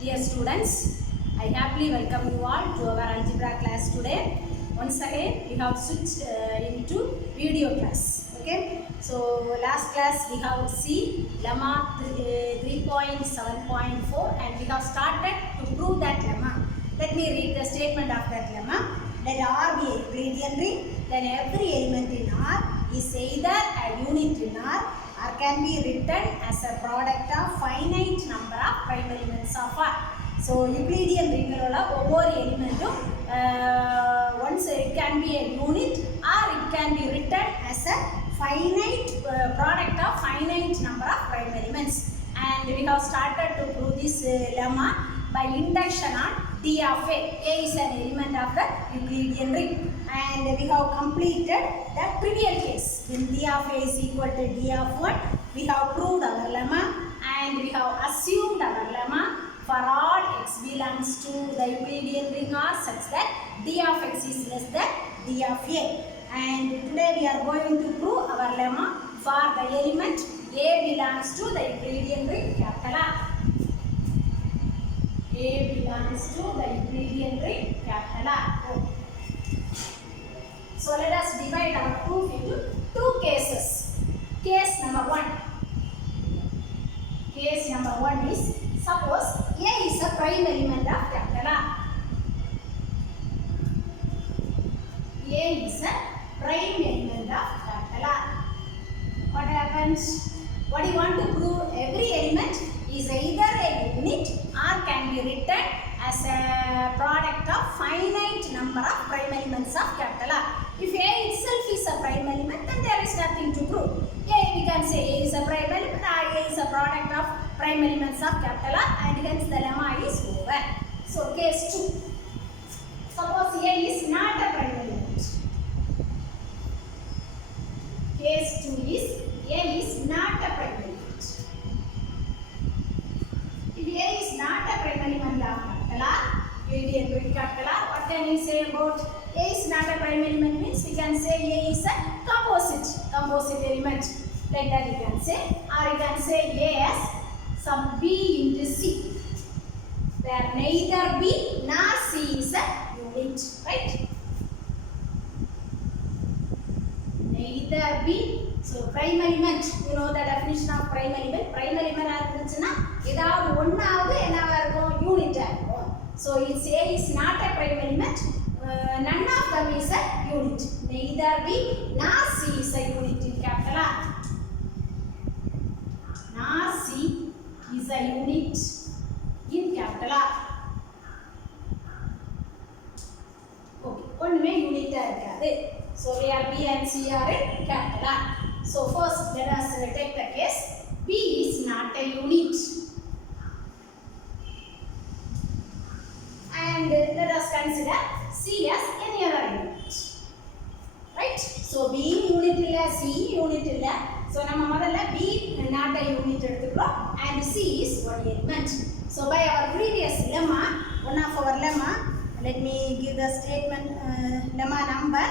Dear students, I happily welcome you all to our algebra class today. Once again, we have switched into video class. Okay, so last class we have seen lemma 3.7.4 and we have started to prove that lemma. Let me read the statement of that lemma. Let R be a Euclidean ring, then every element in R is either a unit in R or can be written as a product of finite number of prime elements of R. So Euclidean ring over element once it can be a unit or it can be written as a finite product of finite number of prime elements. And we have started to prove this lemma by induction on D of A. A is an element of the Euclidean ring. And we have completed the trivial case. When D of A is equal to D of 1, we have proved our lemma and we have assumed our lemma for all x belongs to the Euclidean ring or such that D of x is less than D of A. And today we are going to prove our lemma for the element A belongs to the Euclidean ring capital R. A belongs to the Euclidean ring capital R. So let us divide our proof into two cases. Case number 1. Case number 1 is, suppose A is a prime element of capital R. A is a prime element of capital R. What happens? What do you want to prove? Every element is either a unit or can be written as a product of finite number of prime elements of capital R. If A itself is a prime element, then there is nothing to prove. A, we can say A is a prime element or A is a product of prime elements of capital R, and hence the lemma is over. So case 2. Suppose A is not a prime element. Case 2 is A is not a prime element. If A is not a prime element of capital R, Euclidean ring capital R, what can we say about A is not a prime element? Means we can say A is a composite element. Like that you can say, or you can say A as some B into C, where neither B nor C is a unit, right? Neither B. So prime element, you know the definition of prime element. Prime element இருந்துச்சுன்னா ஏதாவது ஒண்ணாவது என்னவா இருக்கும்? யூனிட்டா இருக்கும். So it's A is not a prime element. None of them is a unit. Neither B nor C is a unit in capital R. Nor C is a unit in capital R. Okay, ஒண்ணுமே யூனிட்டா இருக்காது. So where B and C are in capital R. So first let us take the case B is not a unit. And let us consider C as any other unit. Right? So B unit illa, C unit illa. So nama modalla B not a unit எடுத்துக்கிறோம் and C is one element. So by our previous lemma, one of our lemma, let me give the statement lemma number.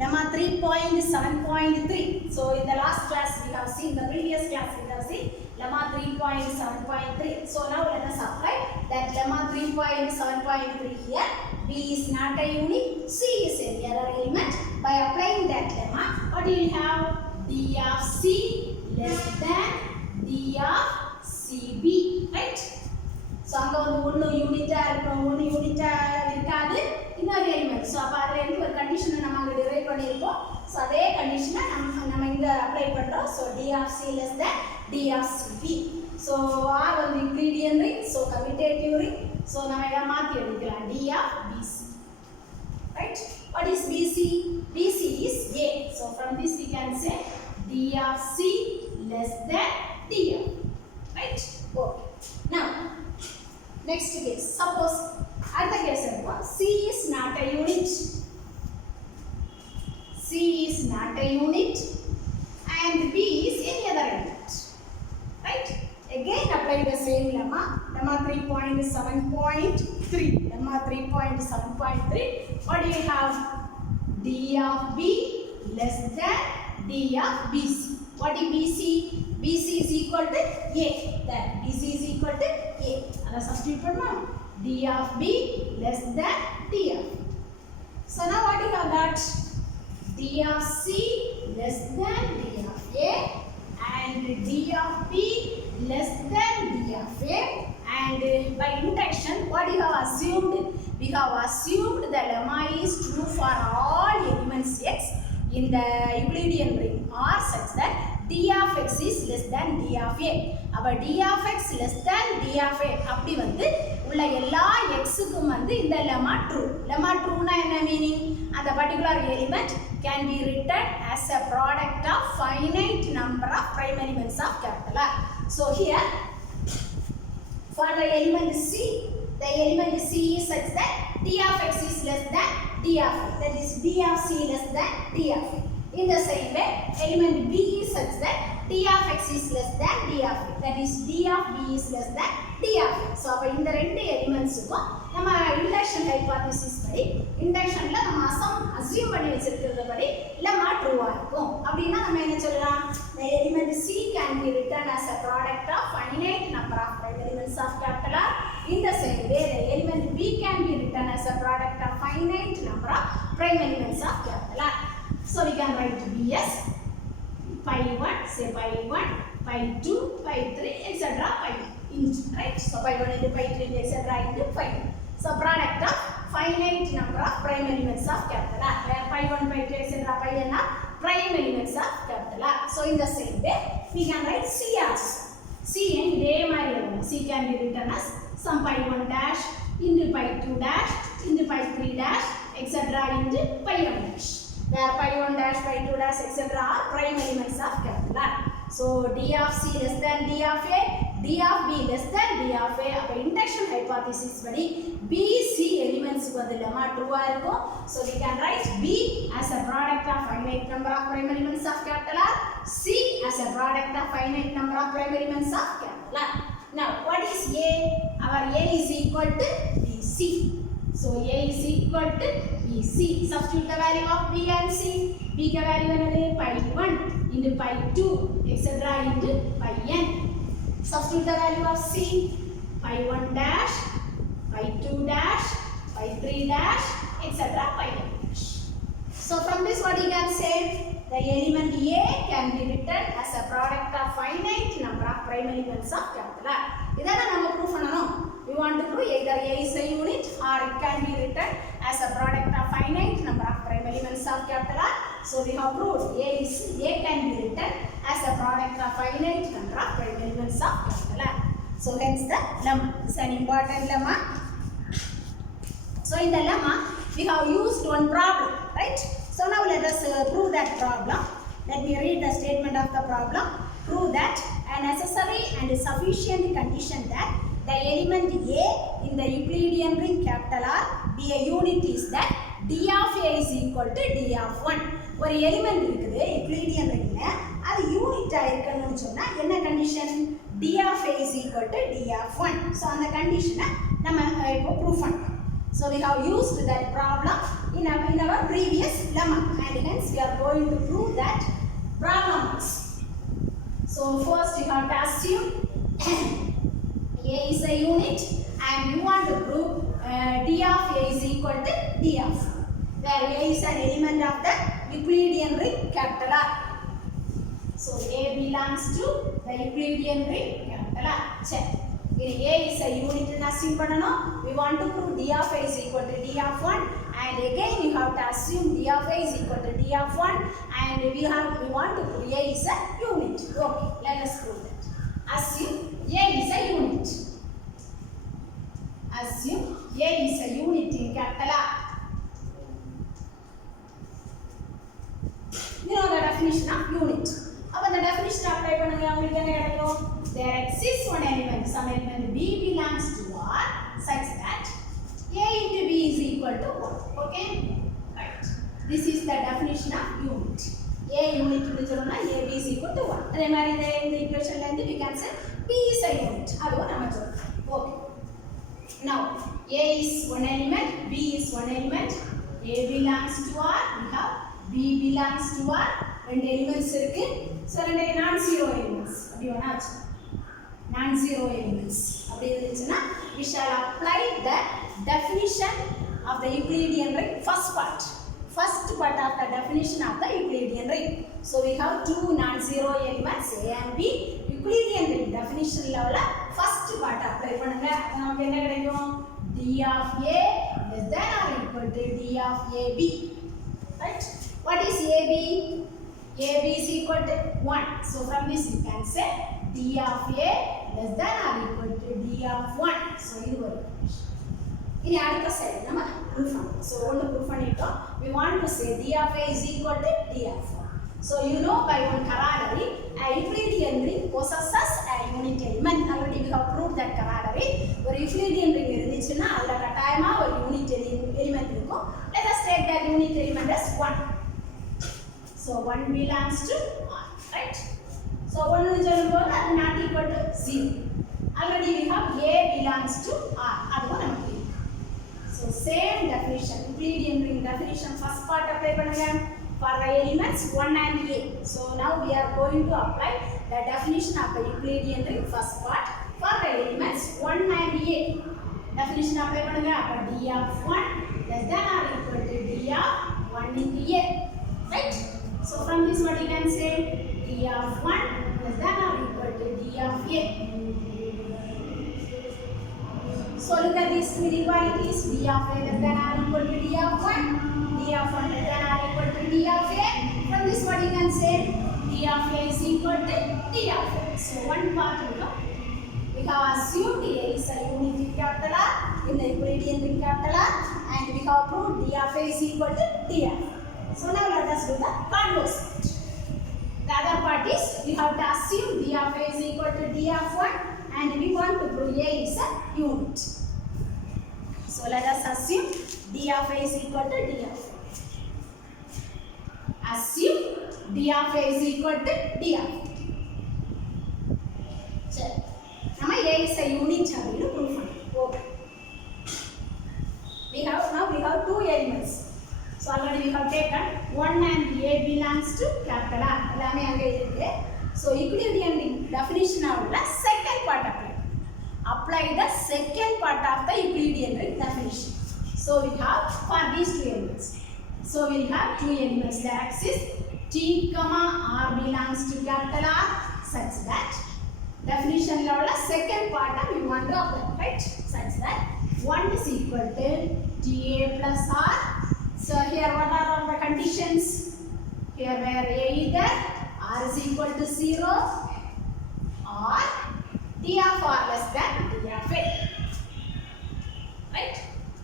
Lemma 3.7.3. So in the last class we have seen, the previous class we have seen lemma 3.7.3. So now let us apply that lemma 3.7.3 here. B is not a unit, C is any other element. By applying that lemma, what do you have? D of C less than D of CB, right? So அங்க வந்து ஒன்னு யூனிட்டா இருக்கும், ஒன்னு யூனிட்டா இருக்காது, இன்னொரு element. So அப்போ அதில் இருந்து ஒரு கண்டிஷனை நம்ம அங்கே டிரைவ் பண்ணியிருக்கோம். ஸோ அதே கண்டிஷனை நம்ம இங்கே அப்ளை பண்ணுறோம். So D of C less than D of CB. So R வந்து Euclidean ring, so commutative ring. So நம்ம இதை மாற்றி எடுக்கலாம், D of BC, right? What is BC? BC is A. So from this we can say D of C less than D of, right? Okay. Now next case, suppose other case C is not a unit. C is not a unit and B is any other unit, right? Again apply the same lemma 3.7.3. Lemma 3.7.3. What do you have? D of B less than D of BC. What is BC? BC is equal to A. Then BC is equal to A. அதை substitute பண்ணோம். D of B less than D of A. So now what you have got? D of C less than D of A and D of B less than D of A, and by induction what you have assumed? We have assumed the lemma is true for all elements x in the Euclidean ring R such that D of x is less than D of A. அப்ப D of x less than D of A அப்படி வந்து உள்ள எல்லா x க்கும் வந்து இந்த lemma true. Lemma true னா என்ன மீனிங்? அந்த particular element can be written as a product of finite number of prime elements of capital R. So here for the element C, the element C is such that D of x is less than D of A. That is D of C less than D of A. In the same way, element B is such that D of x is less than D of A. That is D of B is less than D of A. So, in the ரெண்டு எலிமெண்ட்ஸுக்கும் நம்ம induction hypothesis படி inductionல நம்ம assume பண்ணி வச்சிருக்கிறது படி lemma true-ஆ இருக்கும். அப்படின்னா நம்ம என்ன சொல்லலாம்? The element C can be written as a product of finite number of prime elements of capital R. In the same way, the element B can be written as a product of finite number of prime elements of capital R. So we can write B as pi 1, say pi 1, pi 2, pi 3, etc. pi into, right? So pi 1 into pi 3 etc. into pi 1. So product of finite number of prime elements of capital R, where pi 1, pi 2, etc. pi n are prime elements of capital R. So in the same way, we can write C also. C and இதே மாதிரி எழுதணும். C can be written as some pi 1 dash into pi 2 dash into pi 3 dash etc. into pi 1 dash. Where pi 1 dash, pi 2 dash, etc. are prime elements of capital R. So D of C less than D of A, D of B less than D of A. அப்ப induction hypothesis படி B, C elements வந்து lemma true-ஆ இருக்கும். So we can write B as a product of finite number of prime elements of capital R, C as a product of finite number of prime elements of capital R. Now what is A? Our A is equal to BC. So A is equal to BC. Substitute the value of B and C. B का value है pi 1 into pi 2 etc. into pi n. Substitute the value of C. Pi 1 dash, pi 2 dash, pi 3 dash etc. pi n dash. So from this what you can say? The element A can be written as a product of finite number of prime elements of capital R. இதான நம்ம proof பண்ணனும். We want to prove either A is a unit or it can be written as a product of finite number of prime elements of capital R. So we have proved A can be written as a product of finite number of prime elements of capital R. So hence the lemma. It's an important lemma. So in the lemma we have used one problem, right? So now let us prove that problem. Let me read the statement of the problem. Prove that a necessary and sufficient condition that the element A in the Euclidean ring capital R be a unit is that D of A is equal to D of 1. ஒரு element இருக்குது Euclidean ரிங்ல, அது யூனிட்டா இருக்கணும்னு சொன்னா என்ன condition? D of A is equal to D of 1. So அந்த கண்டிஷனை நம்ம இப்போ ப்ரூஃப் பண்ணலாம். So we have used that problem in our previous lemma, and hence we are going to prove that problem. So first you have to assume A is a unit and you want to prove D of A is equal to D of 1, where A is an element of the Euclidean ring capital R. So A belongs to the Euclidean ring capital R. Check. A is a unit in assume பண்ணனும். We want to prove D of A is equal to D of 1, and again you have to assume D of A is equal to D of 1, and we want to prove A is a unit. Okay, let us prove that. Assume A is a unit. Assume A is a unit in capital R. You know the definition of unit. அப்ப the definition apply பண்ணுங்க, உங்களுக்கு என்ன கிடைக்கும்? There exists one element, some element B belongs to R such that A into B is equal to 1. Okay? Right. This is the definition of unit. A unit னு சொன்னா A B is equal to 1. அதே மாதிரி இந்த equationல இருந்து we can say B is a unit. அதுவும் நம்ம சொல்றோம். Okay. Now A is one element, B is one element. A belongs to R, we have B belongs to R. ரெண்டு elements இருக்கு. So ரெண்டு நான் ஜீரோ எலிமெண்ட்ஸ் அப்படி வேணா நான் ஜீரோ எலிமெண்ட்ஸ் அப்படி இருந்துச்சுன்னா we shall apply the definition of the Euclidean ring first part. First part of the definition of the Euclidean ring. So we have two non-zero elements A and B. Euclidean ring definition level first part apply பண்ணுங்க. நமக்கு என்ன கிடைக்கும்? D of A less than or equal to D of AB. Right? What is AB? AB is equal to 1. So from this you can say D of A less than or equal to D of 1. So இது ஒரு இனி அடுத்த side நம்ம proof பண்ணலாம். So ஒன்னு proof பண்ணிட்டோம். We want to say D of A is equal to D of 1. So you know by one corollary a Euclidean ring possesses a unit element. Already we have proved that corollary. ஒரு Euclidean ring இருந்துச்சுன்னா அதுல கட்டாயமா ஒரு unit element இருக்கும். Let us take that unit element as 1. So 1 belongs to R, right? So 1 னு சொல்லும்போது அது not equal to 0. Already we have A belongs to R. அதுவும் நமக்கு so same definition Euclidean ring definition first part apply பண்ணுங்க for the elements 1 and A. So now we are going to apply the definition of the Euclidean ring first part for the elements 1 and A. Definition apply பண்ணுங்க அப்ப D of 1 less than or equal to D of 1 into A, right? So from this what you can say D of 1 less than or equal to D of A. So look at these two inequalities. D of A less than or equal to D of 1. D of 1 less than or equal to D of A. From this what you can say D of A is equal to D of A. So one part we have assumed A is a unit in capital R in the Euclidean ring capital R, and we have proved D of A is equal to D of A. So now let us do the converse part. The other part is we have to assume D of A is equal to D of 1, and we want to prove A is a unit. So let us assume D of A is equal to D of 1. Assume D of A is equal to D of 1. சரி நம்ம A is a unit அப்படினு prove பண்ணலாம். Okay. We have two elements. So already we have taken 1 and A belongs to capital R. எல்லாமே அங்க இருக்கு. So Euclidean definition of the second part apply the second part of the Euclidean ring definition. So we have for these two elements. So we have two elements. The axis T, R belongs to capital R such that definition level second part we want to apply, right? Such that 1 is equal to TA plus R. So here what are all the conditions? Here where A either R is equal to 0 or D of R less than D of A, right?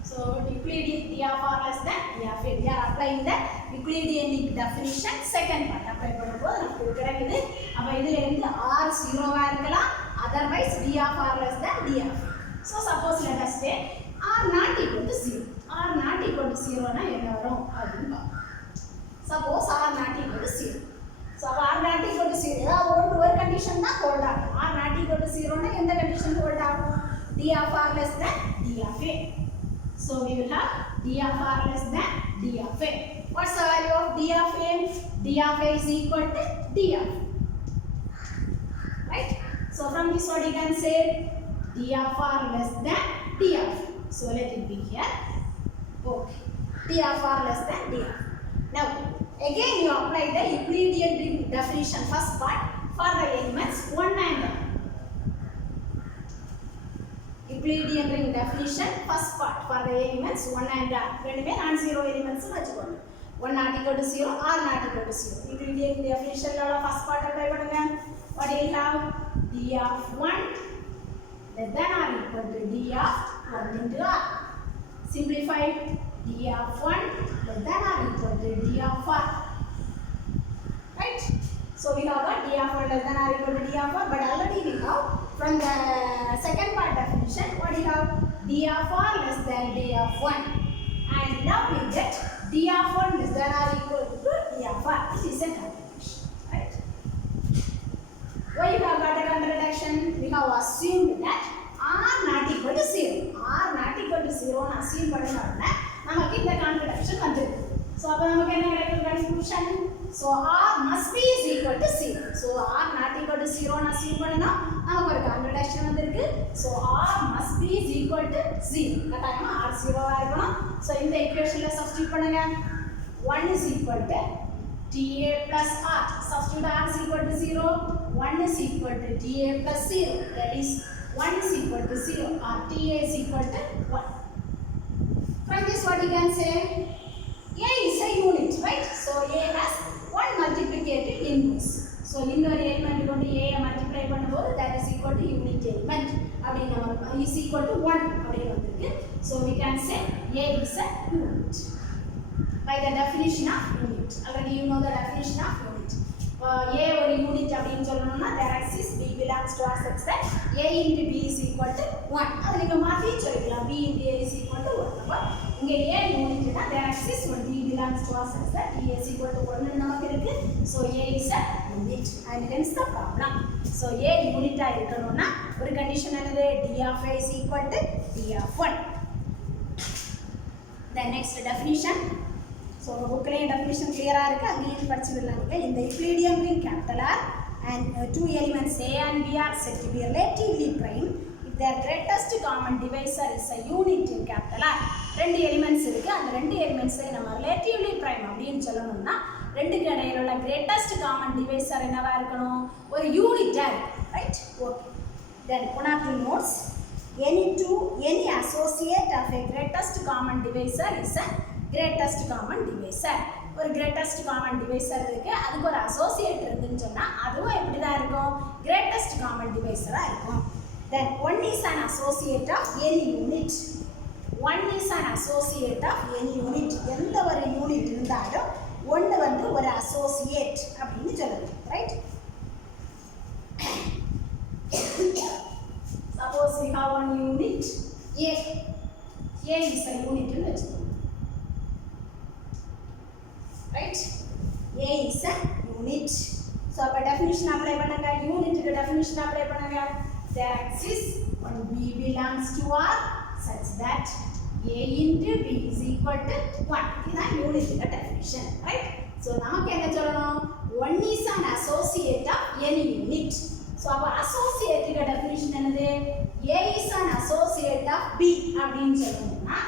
So Euclidean D of R less than D of A. We are applying the Euclidean definition second part apply பண்ணும்போது நமக்கு கிடைக்குது. அப்ப இதுல இருந்து R 0 ஆ இருக்கலாம், otherwise D of R less than D of A. So suppose let us say R not equal to 0. R not equal to 0 னா என்ன வரும் அப்படினு பாப்போம். Suppose R not equal to 0. So R not equal to 0 ஏதாவது ஒரு condition தான் hold ஆகும். R not equal to 0 னா எந்த கண்டிஷன் ஹோல்ட் ஆகும்? D of R less than D of A. So we will have D of R less than D of A. What's the value of D of A? D of A is equal to D of A. Right? So from this what you can say D of R less than D of A. So let it be here. Okay. D of R less than D of A. Now again you apply the Euclidean ring definition first part for the elements 1 and R. Euclidean ring definition first part for the elements 1 and R. ரெண்டுமே non-zero elements வச்சுக்கோங்க. 1 not equal to 0, R not equal to 0. Euclidean definition ல first part apply பண்ணுங்க. What do you have? D of 1 less than or equal to D of 1 into R. Simplify D of 1 less than or equal to D of R. Right? So we have got D of 1 less than or equal to D of R, but already we have from the second part definition what do you have? D of R less than D of 1. And now we get D of 1 less than or equal to D of R. This is a contradiction. Right? Why you have got a contradiction? We have assumed that R not equal to 0. R not equal to 0 னு assume பண்ணனால நமக்கு இந்த contradiction வந்திருக்கு. So அப்ப நமக்கு என்ன கிடைக்கும் conclusion? So R must be is equal to 0. So R not equal to 0 னு assume பண்ணனும். நமக்கு ஒரு கான்ட்ரடிக்ஷன் வந்திருக்கு. So r must be is equal to 0. கட்டாயமா r 0வா இருக்கணும். ஸோ இந்த ஈக்குவேஷன்ல சப்ஸ்டிட்யூட் பண்ணுங்க. 1 is equal to ta plus r. Substitute r is equal to 0. 1 is equal to ta plus 0. That is 1 is equal to 0 or ta is equal to 1. From this what you can say? A is a unit, right? So A has one multiplicative inverse. So இன்னொரு element கொண்டு A multiply பண்ணும்போது that is equal to unit element அப்படி நம்ம is equal to 1 அப்படி வந்திருக்கு. So we can say A is a unit by the definition of unit. Already you know the definition of unit. A ஒரு unit அப்படினு சொல்லணும்னா there exists B belongs to R such that A into B is equal to 1. அது நீங்க மாத்தி சொல்லிக்கலாம். B into A is equal to 1. அப்ப இங்க A யூனிட்னா there exists one B belongs to R such that A is equal to 1 நமக்கு இருக்கு. So A is a unit and hence the problem. So A யூனிட்டா இருக்கணும்னா ஒரு condition என்னது D of A is equal to D of 1. The next definition. So bookலயே definition clear-ஆ இருக்கு. அங்கேயும் படிச்சிடலாம்ங்க. In the Euclidean ring capital R and two elements A and B are said to be relatively prime if their greatest common divisor is a unit in capital R. ரெண்டு elements இருக்கு. அந்த ரெண்டு எலிமெண்ட்ஸை நம்ம relatively prime அப்படினு சொல்லணும்னா ரெண்டுக்கு இடையில உள்ள greatest common divisor என்னவா இருக்கணும்? ஒரு யூனிட்டா இருக்கும். Right? Okay. Then one of the notes any associate of a greatest common divisor is a greatest common divisor. ஒரு greatest common divisor இருக்கு. அதுக்கு ஒரு associate இருந்துன்னு சொன்னா அதுவும் எப்படி தான் இருக்கும்? greatest common divisor-ஆ இருக்கும். Then one is an associate of any unit. One is an associate of any unit. எந்த ஒரு யூனிட் இருந்தாலும் ஒன்று வந்து ஒரு associate அப்படின்னு சொல்லலாம். Right? Suppose we have one unit A. A is a unit னு வெச்சுக்கோங்க. Right? A is a unit. So அப்ப definition apply பண்ணுங்க. யூனிட்க்கு definition apply பண்ணுங்க. There exists one B belongs to R such that A into B is equal to 1. இதுதான் யூனிட்க்கு definition. Right? So நமக்கு என்ன சொல்லணும்? One is an associate of any unit. So அப்ப associate definition என்னது? A is an associate of B அப்படின்னு சொல்லணும்னா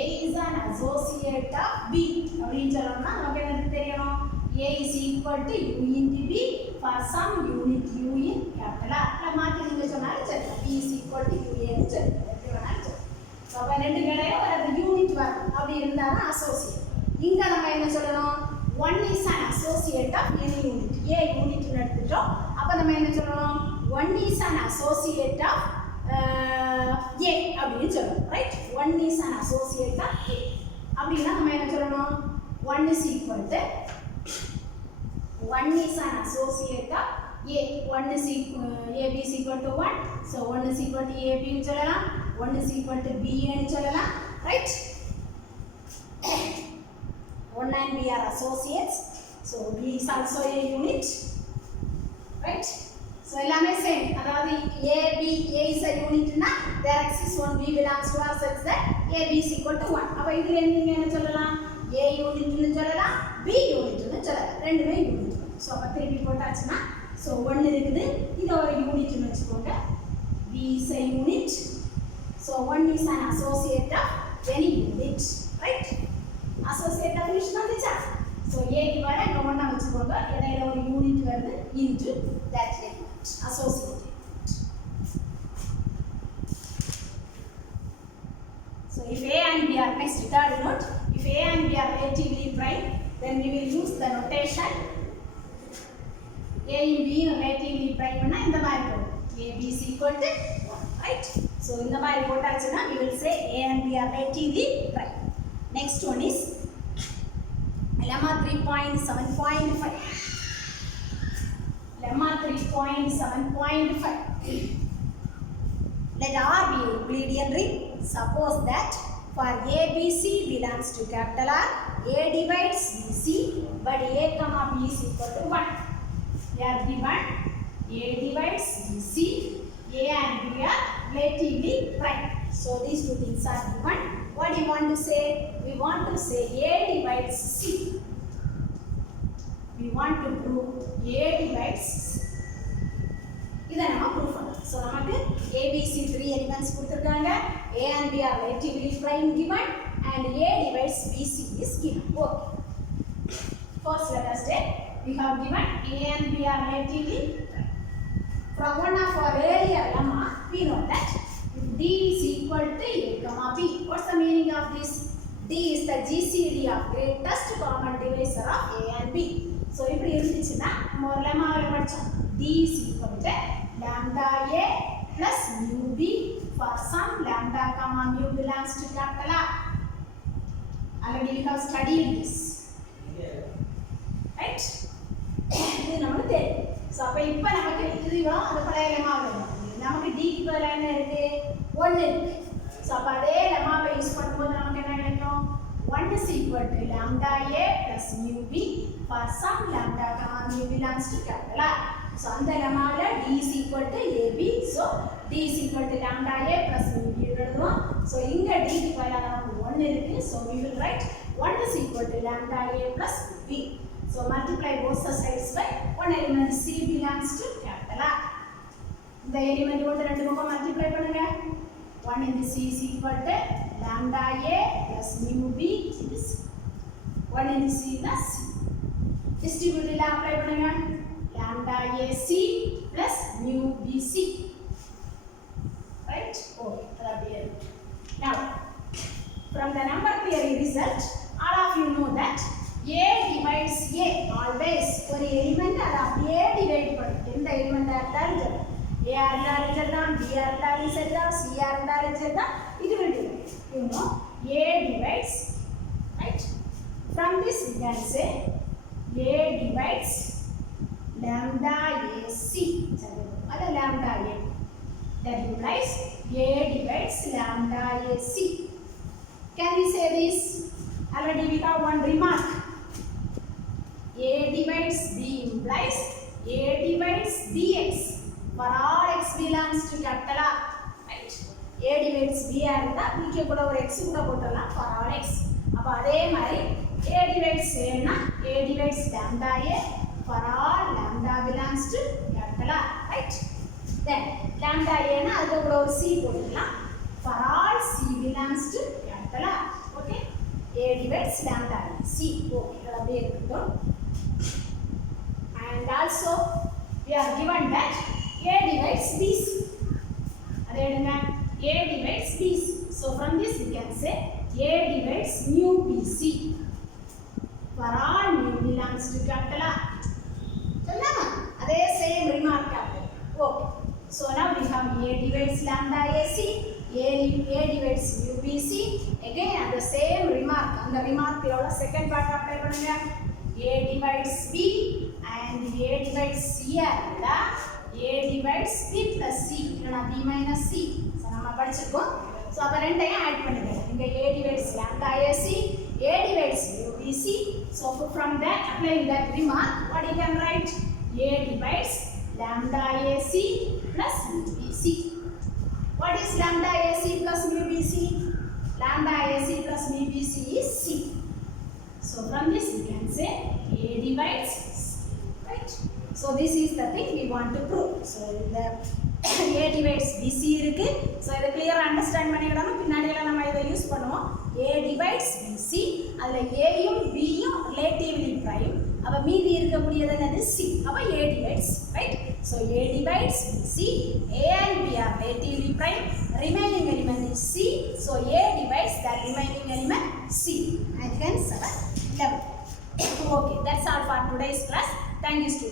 A is an associate of B அப்படின்னு சொல்லணும்னா நமக்கு என்ன தெரியணும்? A is equal to U into B for some unit U in capital R. இல்ல மாத்தி நீங்க சொன்னாலும் சரி. B is equal to U ன்னு சொல்லி எப்படி வேணாலும் சொல்லி. So அப்ப ரெண்டு கடையும் ஒரு யூனிட் வரும். அப்படி இருந்தாதான் associate. இங்க நம்ம என்ன சொல்லணும்? One is an associate of any unit. A unit ன்னு எடுத்துட்டோம். அப்ப நம்ம என்ன சொல்லணும்? One is an associate of A அப்படின்னு சொல்லணும். Right? One is an associate of A. அப்படின்னா நம்ம என்ன சொல்லணும்? One is equal to one is an associate of A. One is AB is equal to 1. So one is equal to AB ன்னு சொல்லலாம். One is equal to B ன்னு சொல்லலாம். Right? 1 and B are associates. So B is also a unit. Right? So எல்லாமே same. அதாவது A is a unit னா there exists one B belongs to R such that AB is equal to 1. அப்ப இதுல நீங்க என்ன சொல்லலாம்? A unit னு சொல்லலாம், B unit னு சொல்லலாம். ரெண்டுமே யூனிட். சோ அப்ப திருப்பி போட்டாச்சுனா சோ 1 இருக்குது. இது ஒரு யூனிட் னு வெச்சுக்கோங்க. B is a unit. So 1 is an associate of any unit. Right? Associate definition வந்துச்சா? So A க்கு வர இங்க 1 வெச்சுக்கோங்க. இடையில ஒரு யூனிட் வருது into that element. Associate. So if A and B are next third note, if A and B are relatively prime, then we will use the notation A and B relatively prime னா இந்த மாதிரி போடும். A B is equal to 1, right? So இந்த மாதிரி போட்டாச்சுனா we will say A and B are relatively prime. Next one is lemma 3.7.5. Lemma 3.7.5. Let R be a Euclidean ring. Suppose that for ABC belongs to capital R, A divides BC, but A comma B is equal to 1. They are given A divides BC, A and B are relatively prime. So these two things are given. What do you want to say? We want to say A divides C. We want to prove A divides C. இதை நம்ம prove பண்ணலாம். So நமக்கு ABC 3 elements கொடுத்துருக்காங்க. A and B are relatively prime given and A divides BC is given. Okay. First let us take, we have given A and B are relatively prime. From one of our earlier lemma, we know that if D is equal to A comma B. What's the meaning of this? D is the GCD of greatest common divisor of A and B. So இப்படி இருந்துச்சுன்னா நம்ம ஒரு லெம்மாவில் படிச்சோம். D is equal to lambda A plus mu B for some lambda comma mu belongs to capital R. Already we have studied this. Right? இது நமக்கு தெரியும். So அப்போ இப்போ நமக்கு இதுவும் அந்த பழைய லெம்மாவில் நமக்கு டிக்கு பதிலாக என்ன இருக்கு? 1 இருக்கு. ஸோ அப்போ அதே லெம்மாவை யூஸ் பண்ணும்போது நமக்கு என்ன கிடைக்கும்? 1 is equal to lambda A plus mu B for some lambda comma mu belongs to capital R. So அந்த லெம்மாவில் D is equal to AB. So D is equal to lambda A plus mu B எழுதுவோம். So இங்கே D க்கு பதிலாக நமக்கு 1 இருக்கு. So we will write 1 is equal to lambda A plus B. So multiply both the sides by one element C belongs to capital R. இந்த element வந்து ரெண்டு பக்கம் மல்டிப்ளை பண்ணுங்க. 1 into C is equal to lambda A plus mu B into C. 1 into C plus C. Distributive apply பண்ணுங்க. Lambda AC plus mu BC. Right? Okay. That's it. Now, from the number theory result, all of you know that A divides A always. ஒரு element அதை அப்படியே divide பண்ணும். எந்த element இருந்தாலும் சரி. A இருந்தாலும் சரிதான், B இருந்தாலும் சரிதான், C இருந்தாலும் சரிதான், it will divide. You know, A divides, right? From this we can say A divides lambda AC. அது lambda A. That implies A divides lambda AC. Can we say this? Already we have one remark. A divides B implies A divides BX for all x belongs to capital R. Right? A divides B இருந்தா B க்கு கூட ஒரு x கூட போட்டுடலாம் for all x. அப்ப அதே மாதிரி A divides A னா A divides lambda A for all lambda belongs to capital R. Right? Then lambda A னா அதுக்கு கூட ஒரு C போட்டுடலாம் for all C belongs to capital R. Okay? A divides lambda C. Okay, அது அப்படியே இருக்கட்டும். And also we are given that A divides BC. அது எடுங்க. A divides BC. So from this we can say A divides mu BC for all mu belongs to capital R. சொல்லலாமா? அதே same remark ஆகும். Okay. So now we have A divides lambda AC. A divides mu BC. Again and the same remark. And the remark is the second part apply பண்ணுங்க. A divides B and A divides C and A divides B plus C இல்லனா B minus C. So நம்ம படிச்சிருக்கோம். So அப்ப ரெண்டையும் add பண்ணுங்க. இங்க A divides lambda AC, A divides mu BC. So from that applying that remark, what you can write? A divides lambda AC plus mu BC. What is lambda AC plus mu BC? Lambda AC plus mu BC is C. So from this we can say A divides C. Right? So this is the thing we want to prove. So the A divides BC இருக்கு. So இத clear understand பண்ணிக்கணும். பின்னாடில நம்ம இத use பண்ணுவோம். A divides BC. அதுல A யும் B யும் relatively prime. அப்ப மீதி இருக்கக்கூடியது என்னது? C. அப்ப A divides, right? So A divides BC. A and B are relatively prime. Remaining element is C. So A divides that remaining element C. And hence our 11. Okay, that's all for today's class. Thank you, students.